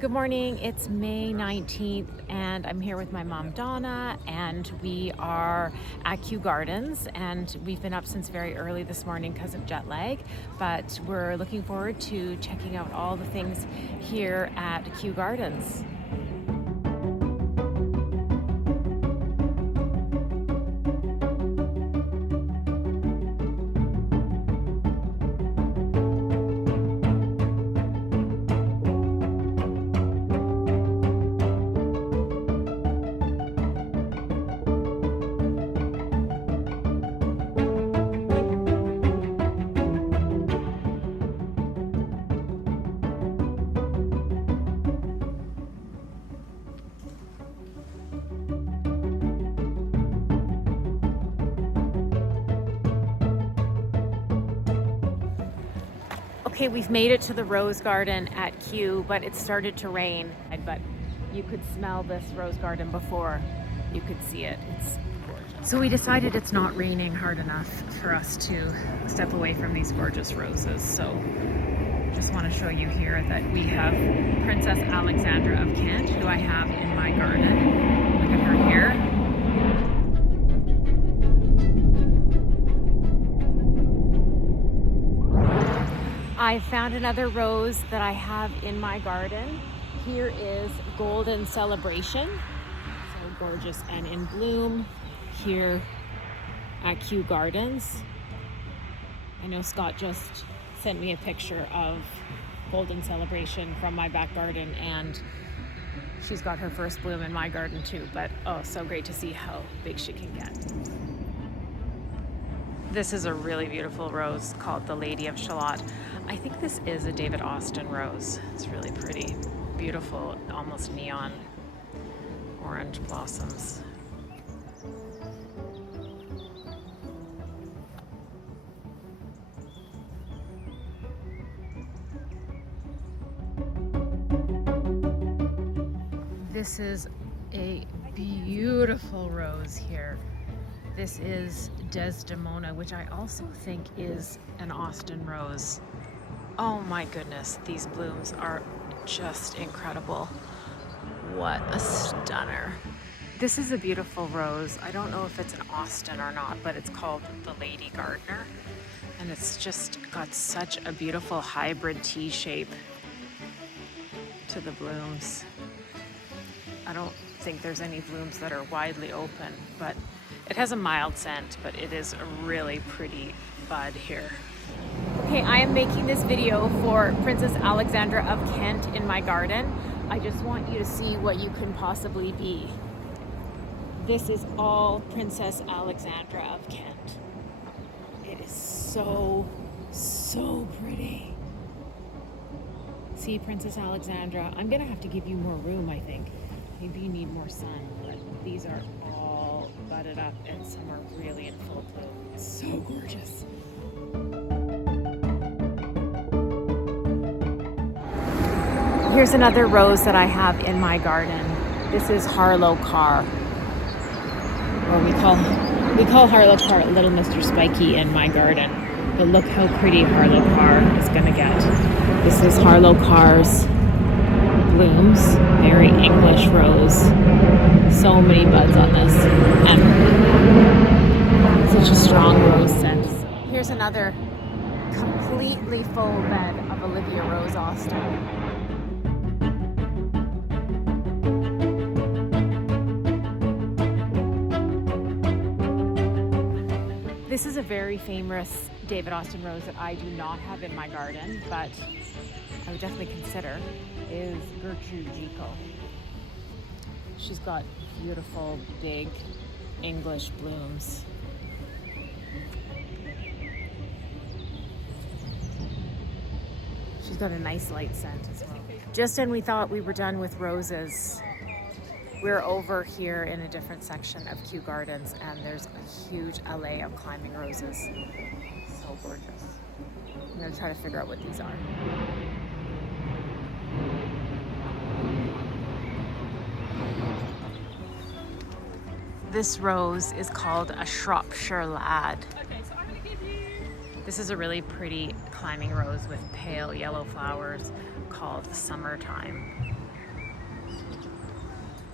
Good morning, it's May 19th and I'm here with my mom Donna and we are at Kew Gardens and we've been up since very early this morning because of jet lag, but we're looking forward to checking out all the things here at Kew Gardens. Okay, we've made it to the rose garden at Kew, but it started to rain. But you could smell this rose garden before you could see it. It's gorgeous. So we decided it's not raining hard enough for us to step away from these gorgeous roses. So just want to show you here that we have Princess Alexandra of Kent, who I have in my garden. Look at her here. I found another rose that I have in my garden. Here is Golden Celebration. So gorgeous and in bloom here at Kew Gardens. I know Scott just sent me a picture of Golden Celebration from my back garden and she's got her first bloom in my garden too, but oh, so great to see how big she can get. This is a really beautiful rose called the Lady of Shalott. I think this is a David Austin rose. It's really pretty, beautiful, almost neon orange blossoms. This is a beautiful rose here. This is Desdemona, which I also think is an Austin rose. Oh my goodness, these blooms are just incredible. What a stunner. This is a beautiful rose. I don't know if it's an Austin or not, but it's called the Lady Gardener. And it's just got such a beautiful hybrid T shape to the blooms. I don't think there's any blooms that are widely open, but it has a mild scent, but it is a really pretty bud here. Okay, I am making this video for Princess Alexandra of Kent in my garden. I just want you to see what you can possibly be. This is all Princess Alexandra of Kent. It is so pretty. See, Princess Alexandra, I'm gonna have to give you more room, I think. Maybe you need more sun, but these are all budded up and some are really in full bloom. It's so gorgeous. Here's another rose that I have in my garden. This is Harlow Carr, or we call Harlow Carr Little Mr. Spiky in my garden. But look how pretty Harlow Carr is gonna get. This is Harlow Carr's blooms, very English rose. So many buds on this, and such a strong rose scent. Here's another completely full bed of Olivia Rose Austin. This is a very famous David Austin rose that I do not have in my garden, but I would definitely consider, is Gertrude Gico. She's got beautiful, big English blooms. She's got a nice light scent as well. Just when we thought we were done with roses, we're over here in a different section of Kew Gardens and there's a huge alley of climbing roses. So gorgeous. I'm gonna try to figure out what these are. This rose is called a Shropshire Lad. This is a really pretty climbing rose with pale yellow flowers called Summertime.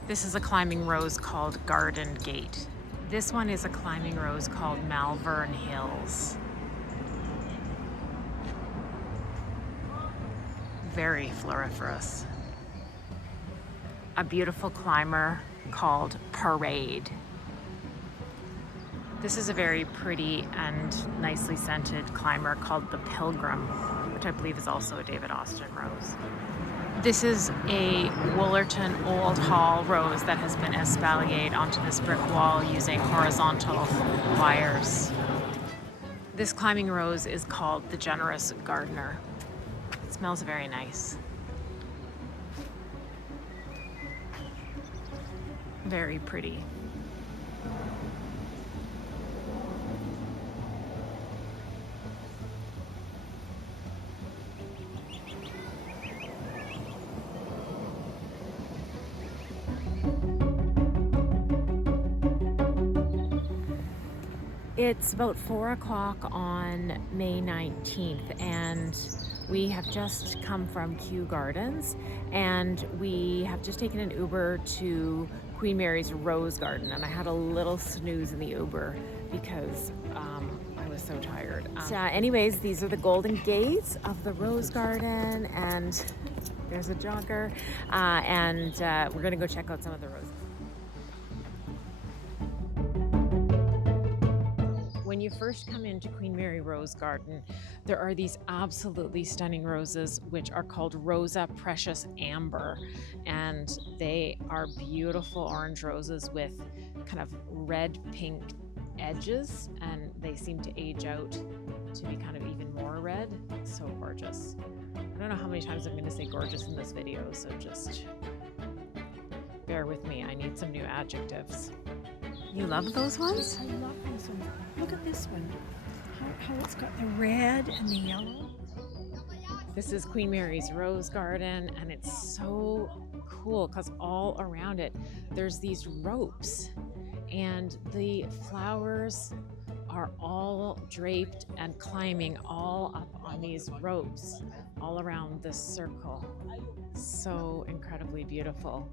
This is a climbing rose called Garden Gate. This one is a climbing rose called Malvern Hills. Very floriferous. A beautiful climber called Parade. This is a very pretty and nicely scented climber called the Pilgrim, which I believe is also a David Austin rose. This is a Woolerton Old Hall rose that has been espaliered onto this brick wall using horizontal wires. This climbing rose is called the Generous Gardener. It smells very nice. Very pretty. It's about 4 o'clock on May 19th and we have just come from Kew Gardens and we have just taken an Uber to Queen Mary's Rose Garden, and I had a little snooze in the Uber because I was so tired. Anyways, these are the golden gates of the Rose Garden, and there's a jogger, and we're gonna go check out some of the roses. When you first come into Queen Mary Rose Garden, there are these absolutely stunning roses which are called Rosa Precious Amber, and they are beautiful orange roses with kind of red pink edges, and they seem to age out to be kind of even more red. So gorgeous. I don't know how many times I'm going to say gorgeous in this video, so just bear with me. I need some new adjectives. You love those ones? I love those ones. Look at this one. How it's got the red and the yellow. This is Queen Mary's Rose Garden, and it's so cool because all around it there's these ropes, and the flowers are all draped and climbing all up on these ropes all around this circle. So incredibly beautiful.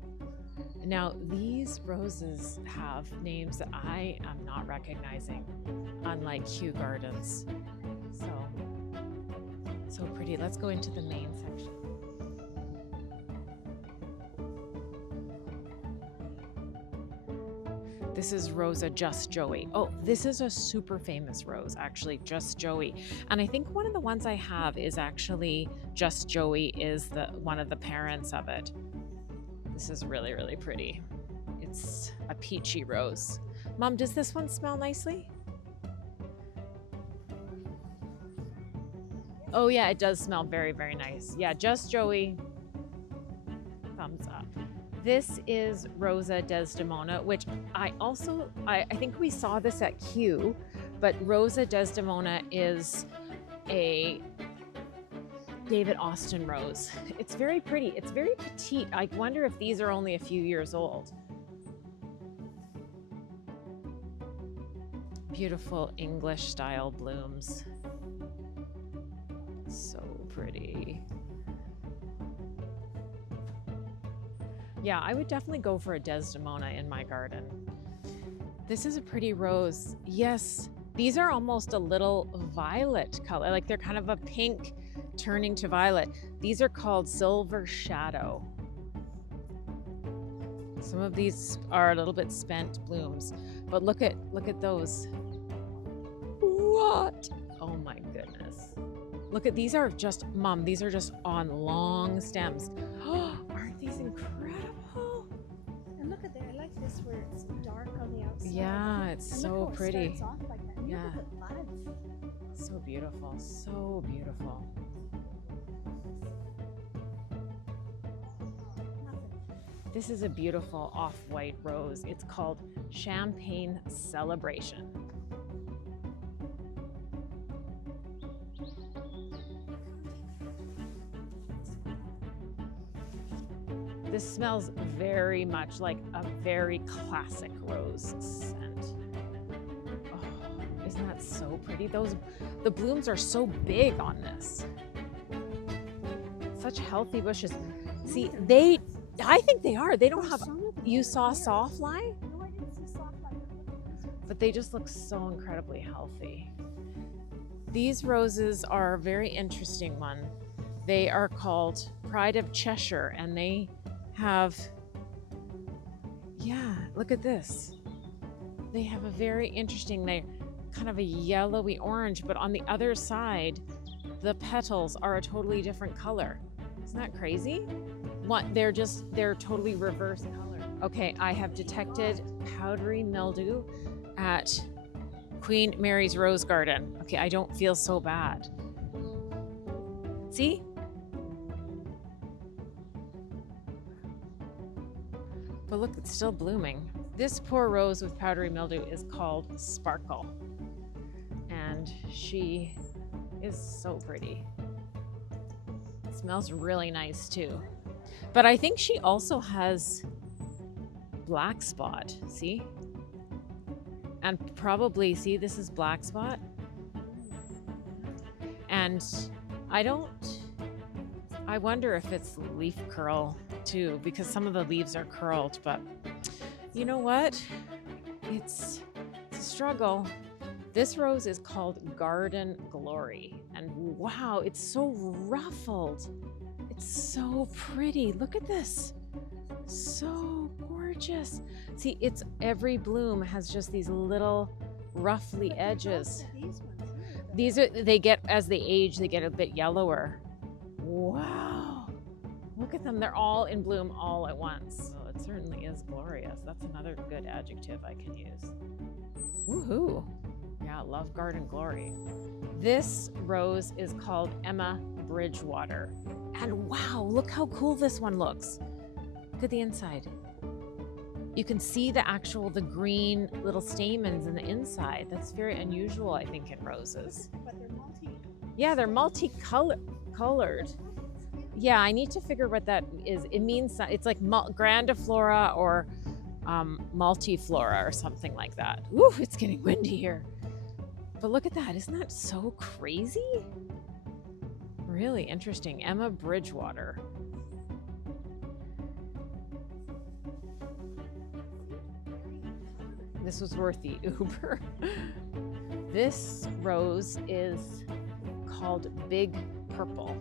Now, these roses have names that I am not recognizing, unlike Kew Gardens. So pretty. Let's go into the main section. This is Rosa Just Joey. Oh, this is a super famous rose, actually, Just Joey. And I think one of the ones I have is actually Just Joey is one of the parents of it. This is really, really pretty. It's a peachy rose. Mom, does this one smell nicely? Oh yeah, it does smell very, very nice. Yeah, Just Joey, thumbs up. This is Rosa Desdemona, which I think we saw this at Kew, but Rosa Desdemona is a David Austin rose. It's very pretty. It's very petite. I wonder if these are only a few years old. Beautiful English style blooms. So pretty. Yeah, I would definitely go for a Desdemona in my garden. This is a pretty rose. Yes, these are almost a little violet color. Like they're kind of a pink turning to violet. These are called Silver Shadow. Some of these are a little bit spent blooms, but look at those. What? Oh my goodness. Look at these are just, Mom, these are just on long stems. Aren't these incredible? And look at there, I like this where it's dark on the outside. Yeah, it's and so look how pretty. It starts off like that. And Yeah. look at the buds. So beautiful, so beautiful. This is a beautiful off-white rose. It's called Champagne Celebration. This smells very much like a very classic rose scent. Oh, isn't that so pretty? The blooms are so big on this. Such healthy bushes. See, I think they are. They don't have. Some of You saw sawfly? No, I didn't see sawfly. But they just look so incredibly healthy. These roses are a very interesting one. They are called Pride of Cheshire, and they have, yeah, look at this. They have a very interesting, they're kind of a yellowy orange, but on the other side, the petals are a totally different color. Isn't that crazy? They're totally reverse color. Okay, I have detected powdery mildew at Queen Mary's Rose Garden. Okay, I don't feel so bad. See? But look, it's still blooming. This poor rose with powdery mildew is called Sparkle. And she is so pretty. It smells really nice too. But I think she also has black spot, see? And probably, see, this is black spot. And I wonder if it's leaf curl too, because some of the leaves are curled, but you know what? It's a struggle. This rose is called Garden Glory, and wow, it's so ruffled. It's so pretty. Look at this. So gorgeous. See, it's every bloom has just these little ruffly edges. They get, as they age, they get a bit yellower. Wow. Look at them. They're all in bloom all at once. Well, it certainly is glorious. That's another good adjective I can use. Woohoo. Yeah, I love Garden Glory. This rose is called Emma Bridgewater. And wow, look how cool this one looks. Look at the inside. You can see the green little stamens in the inside. That's very unusual, I think, in roses. But they're Yeah, they're multicolored. Yeah, I need to figure what that is. It means it's like grandiflora or multiflora or something like that. Woo, it's getting windy here. But look at that. Isn't that so crazy? Really interesting. Emma Bridgewater. This was worth the Uber. This rose is called Big Purple.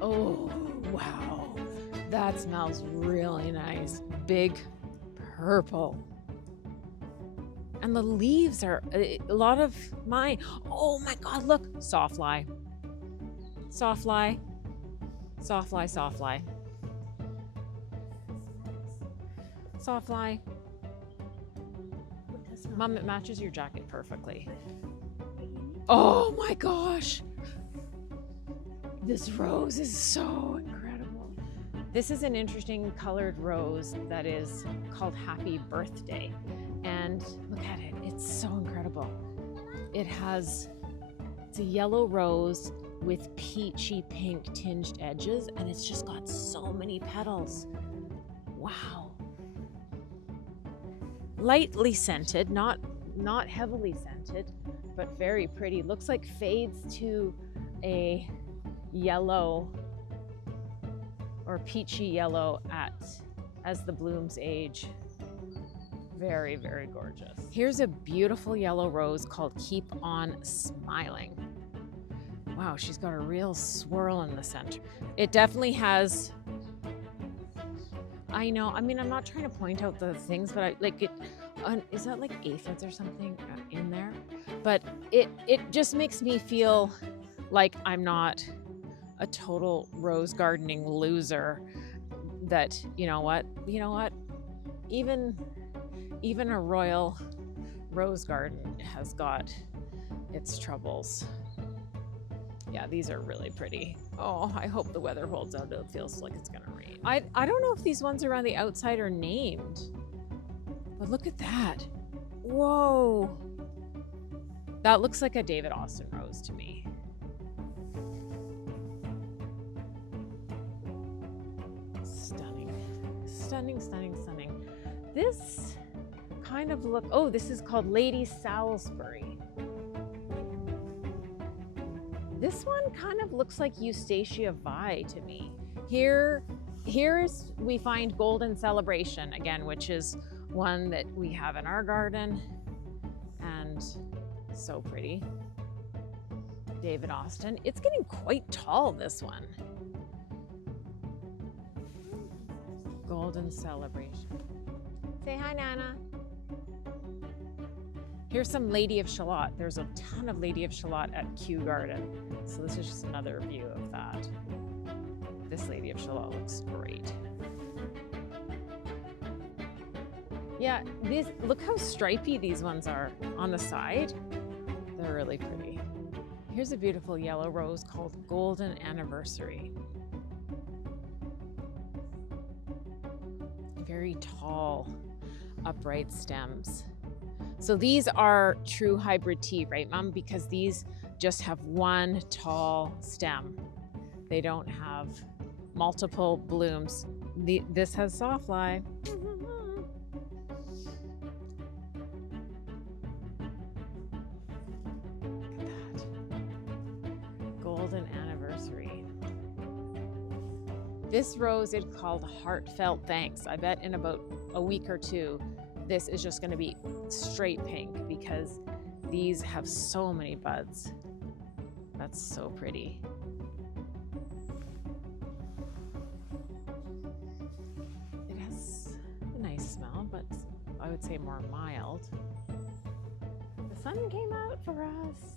Oh, wow. That smells really nice. Big Purple. And the leaves are a lot of mine. Oh my God, look. Sawfly. Sawfly. Sawfly, sawfly. Sawfly. Mom, it matches your jacket perfectly. Oh my gosh. This rose is so incredible. This is an interesting colored rose that is called Happy Birthday. And look at it, it's so incredible. It's a yellow rose with peachy pink tinged edges, and it's just got so many petals. Wow. Lightly scented, not heavily scented, but very pretty. Looks like fades to a yellow or peachy yellow as the blooms age. Very, very gorgeous. Here's a beautiful yellow rose called Keep On Smiling. Wow, she's got a real swirl in the center. It definitely has, I know, I mean, I'm not trying to point out the things, but is that like aphids or something in there? But it just makes me feel like I'm not a total rose gardening loser. That, you know what, even a royal rose garden has got its troubles. Yeah, these are really pretty. Oh, I hope the weather holds out. It feels like it's gonna rain. I don't know if these ones around the outside are named, but look at that. Whoa. That looks like a David Austin rose to me. Stunning, stunning, stunning, stunning. This kind of this is called Lady Salisbury. This one kind of looks like Eustacia Vi to me. Here's we find Golden Celebration again, which is one that we have in our garden, and so pretty. David Austin. It's getting quite tall, this one. Golden Celebration. Say hi, Nana. Here's some Lady of Shalott. There's a ton of Lady of Shalott at Kew Garden. So this is just another view of that. This Lady of Shalott looks great. Yeah, look how stripy these ones are on the side. They're really pretty. Here's a beautiful yellow rose called Golden Anniversary. Very tall, upright stems. So these are true hybrid tea, right, Mom? Because these just have one tall stem. They don't have multiple blooms. This has sawfly. Look at that. Golden Anniversary. This rose is called Heartfelt Thanks. I bet in about a week or two, this is just going to be straight pink because these have so many buds. That's so pretty. It has a nice smell, but I would say more mild. The sun came out for us.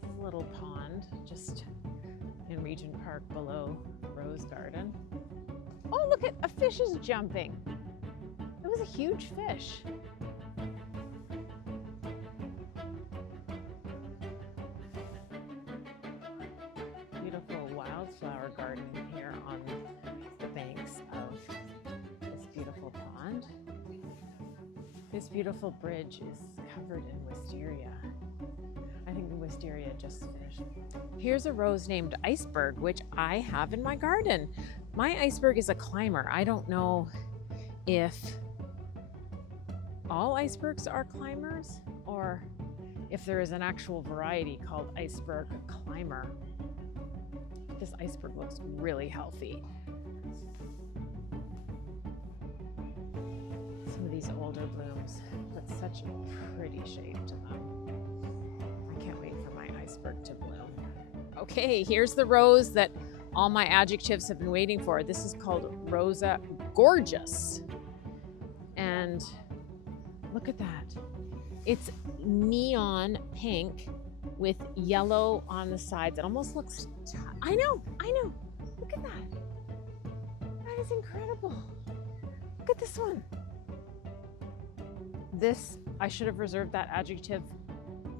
This little pond just in Regent Park below Rose Garden. Oh, look at a fish is jumping. It was a huge fish. Beautiful wildflower garden here on the banks of this beautiful pond. This beautiful bridge is covered in wisteria. I think the wisteria just finished. Here's a rose named Iceberg, which I have in my garden. My iceberg is a climber. I don't know if all icebergs are climbers or if there is an actual variety called iceberg climber. This iceberg looks really healthy. Some of these older blooms, but such a pretty shape to them. I can't wait for my iceberg to bloom. Okay, here's the rose that all my adjectives have been waiting for. This is called Rosa Gorgeous. And look at that. It's neon pink with yellow on the sides. It almost looks, I know. Look at that. That is incredible. Look at this one. This, I should have reserved that adjective,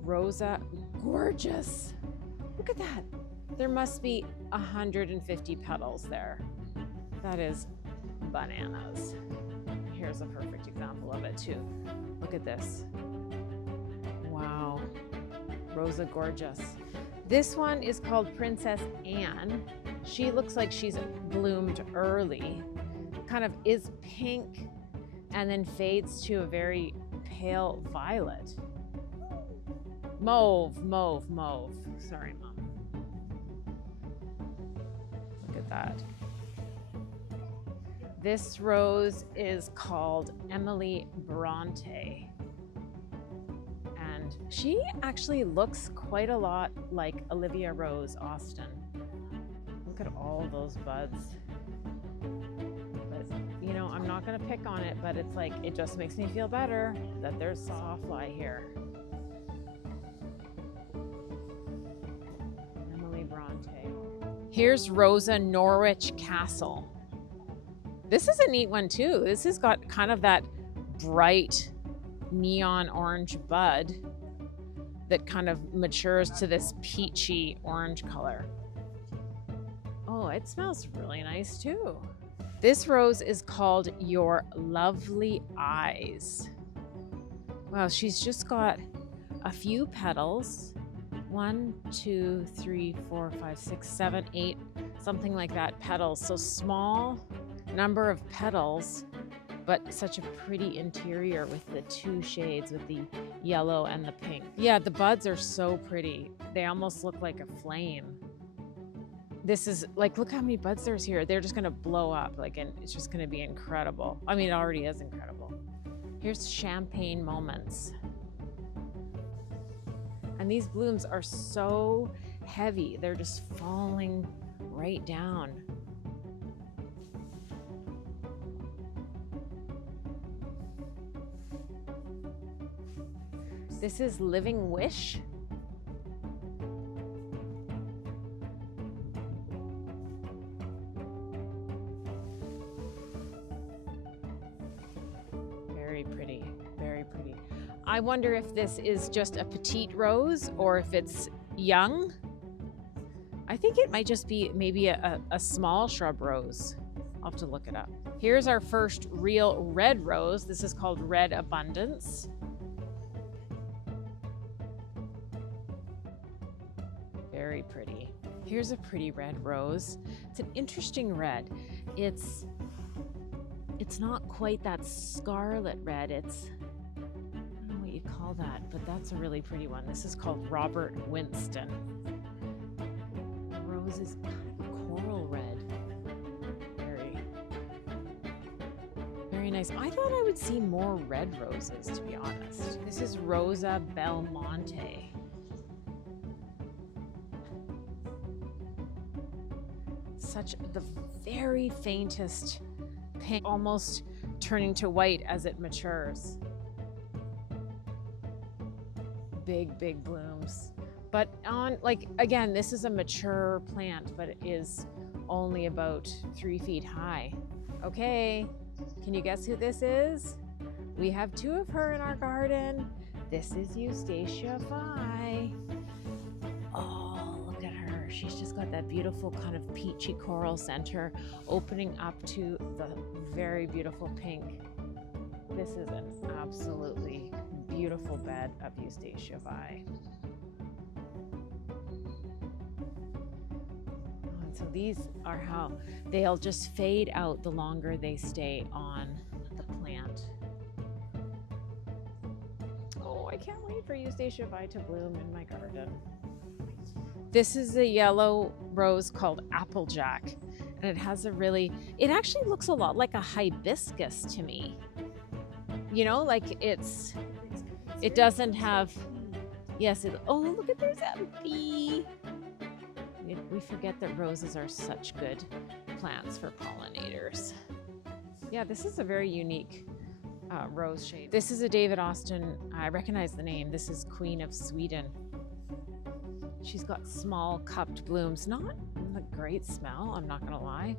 Rosa Gorgeous. Look at that. There must be 150 petals there. That is bananas. Here's a perfect example of it too. Look at this. Wow. Rosa Gorgeous. This one is called Princess Anne. She looks like she's bloomed early. Kind of is pink and then fades to a very pale violet. Mauve. Sorry, Mom. Look at that. This rose is called Emily Bronte. And she actually looks quite a lot like Olivia Rose Austin. Look at all those buds. But, you know, I'm not gonna pick on it, but it's like, it just makes me feel better that there's sawfly here. Emily Bronte. Here's Rosa Norwich Castle. This is a neat one too. This has got kind of that bright neon orange bud that kind of matures to this peachy orange color. Oh, it smells really nice too. This rose is called Your Lovely Eyes. Wow, she's just got a few petals. 1, 2, 3, 4, 5, 6, 7, 8, something like that petals. So small number of petals, but such a pretty interior with the two shades, with the yellow and the pink. Yeah, the buds are so pretty. They almost look like a flame. This is like, look how many buds there's here. They're just gonna blow up, like, and it's just gonna be incredible. I mean, it already is incredible. Here's Champagne Moments. And these blooms are so heavy. They're just falling right down. This is Living Wish. Very pretty, very pretty. I wonder if this is just a petite rose or if it's young. I think it might just be maybe a small shrub rose. I'll have to look it up. Here's our first real red rose. This is called Red Abundance. Very pretty. Here's a pretty red rose. It's an interesting red. It's not quite that scarlet red. It's, I don't know what you call that, but that's a really pretty one. This is called Robert Winston. The rose is kind of a coral red. Very nice. I thought I would see more red roses, to be honest. This is Rosa Belmonte. Such the very faintest pink, almost turning to white as it matures. Big, big blooms. But on, like, again, this is a mature plant, but it is only about 3 feet high. Okay, can you guess who this is? We have 2 of her in our garden. This is Eustacia Vi. Oh, look at her. She's just got that beautiful kind of peachy coral center opening up to the very beautiful pink. This is an absolutely beautiful bed of Eustacia Vi. And so these are how they'll just fade out the longer they stay on the plant. Oh, I can't wait for Eustacia Vi to bloom in my garden. This is a yellow rose called Applejack, and it has a really, it actually looks a lot like a hibiscus to me. You know, like it doesn't have, yes, oh, look at, there's that bee. We forget that roses are such good plants for pollinators. Yeah, this is a very unique rose shade. This is a David Austin, I recognize the name. This is Queen of Sweden. She's got small cupped blooms, not a great smell, I'm not gonna lie.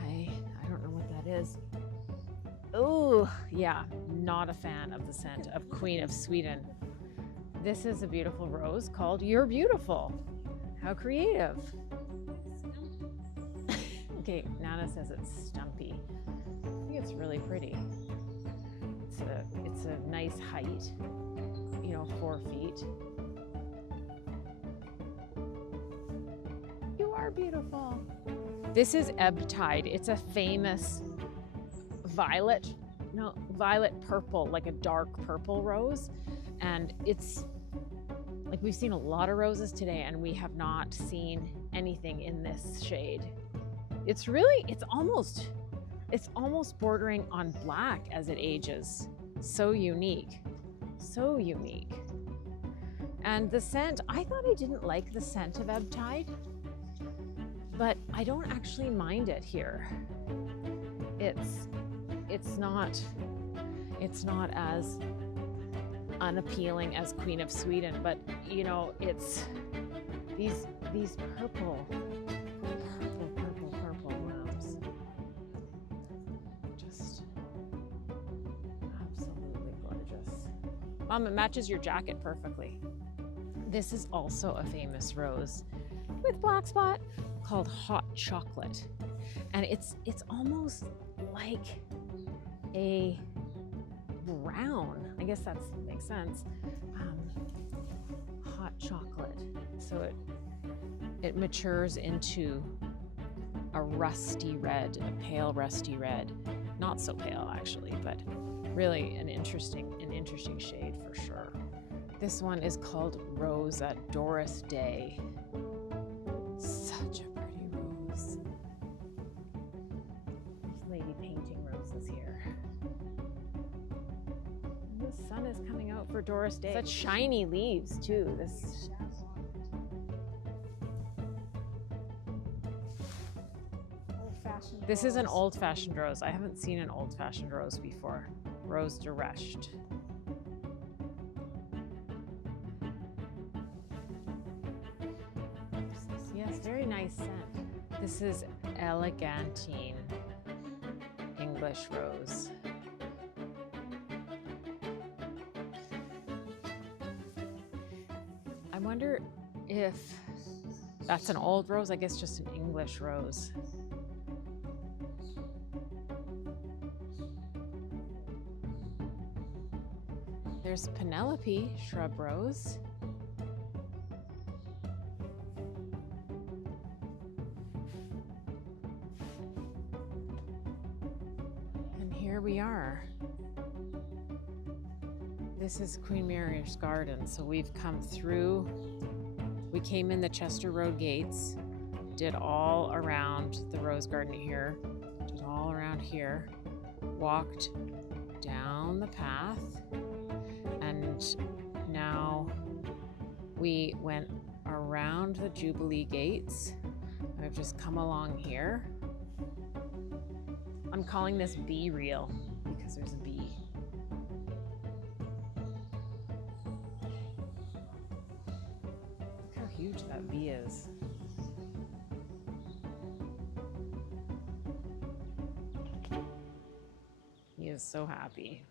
I don't know what that is. Oh, yeah, not a fan of the scent of Queen of Sweden. This is a beautiful rose called You're Beautiful. How creative. Okay, Nana says it's stumpy. I think it's really pretty. It's a nice height, you know, 4 feet. You are beautiful. This is Ebb Tide. It's a famous violet purple, like a dark purple rose. And it's like, we've seen a lot of roses today and we have not seen anything in this shade. It's almost bordering on black as it ages. So unique, so unique. And the scent, I thought I didn't like the scent of Ebb Tide, but I don't actually mind it here. It's not as unappealing as Queen of Sweden, but you know, it's these purple blooms. Just absolutely gorgeous. Mom, it matches your jacket perfectly. This is also a famous rose with black spot called Hot Chocolate. And it's almost like a brown, I guess that makes sense, hot chocolate. So it matures into a rusty red, a pale rusty red. Not so pale actually, but really an interesting shade for sure. This one is called Rose at Doris Day. Such a pretty rose. This lady painting roses here. The sun is coming out for Doris Day. Such shiny leaves too. This is an old-fashioned rose. I haven't seen an old-fashioned rose before. Rose de Recht. Yes, very nice scent. This is Elegantine English rose. I wonder if that's an old rose. I guess just an English rose. There's Penelope shrub rose. And here we are. This is Queen Mary's Garden. So we've come through, we came in the Chester Road gates, did all around the rose garden here, did all around here, walked down the path, and now we went around the Jubilee gates. I've just come along here. I'm calling this bee reel because there's a bee. Look how huge that bee is. He is so happy.